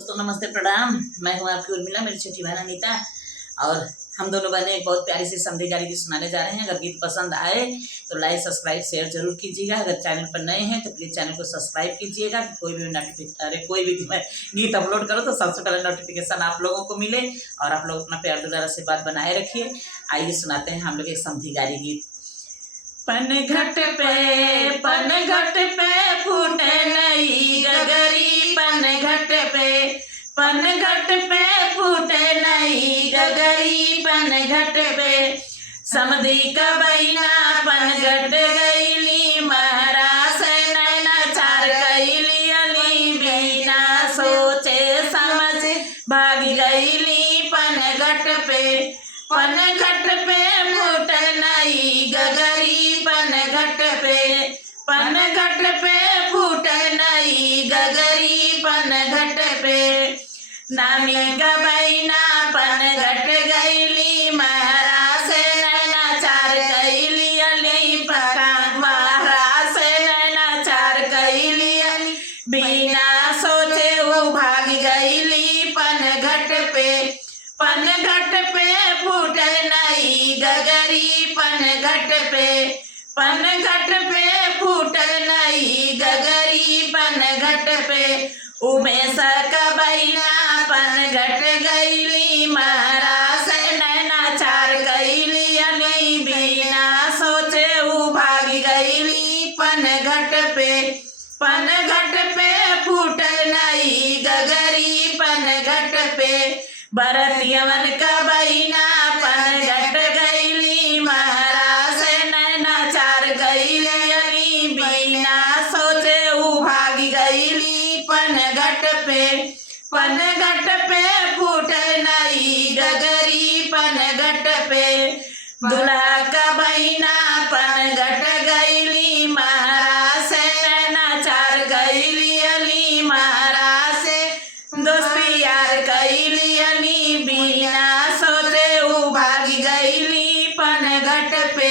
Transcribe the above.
दोस्तों नमस्ते प्रणाम। मैं हूँ आपकी उर्मिला, मेरी छोटी बहन अनीता और हम दोनों बहनें एक बहुत प्यारी सी समधी गाली गीत सुनाने जा रहे हैं। अगर गीत पसंद आए तो लाइक सब्सक्राइब शेयर जरूर कीजिएगा। अगर चैनल पर नए हैं तो प्लीज़ चैनल को सब्सक्राइब कीजिएगा कि कोई भी गीत अपलोड करो तो सबसे पहले नोटिफिकेशन आप लोगों को मिले और आप लोग अपना प्यार दुलार से बात बनाए रखिए। आइए सुनाते हैं हम लोग एक समधी गाली गीत। पनघट पे फूटे नई गगरी, पनघट पे फूटे नई गगरी, पनघट पे समधी का बहिना पनघट गईली, महाराज नैना चार गईली अली, बिना सोचे समझ भाग गईली। पनघट पे फूटे नई गगरी, पनघट पे फूटे नई गगरी, पनघट पे नामी का बहिना पनघट गईली, महाराज नैना चार गईली अली, महाराज नैना चार गईली अली, बिना सोचे वो भाग गईली। पनघट पे फूटे नई गगरी, पनघट पे फूटे नई गगरी, पनघट पे उमेश का बहिना पनघट गईली, महाराज नैना चार गईली अली, बिना सोचे वो भाग गईली। पनघट पे फूटे नई गगरी, पनघट पे भरतियवन का बहिना पनघट गईली, महाराज नैना चार गईली अली, बिना सोचे वो भाग गईली। पनघट पे फूटे नई गगरी, पनघट पे दूल्हा का बहिना पनघट गईली, महाराज नैना चार गईली अली, महाराज दोस्ती यार गईली अली, बिना सोचे वो भाग गईली। पनघट पे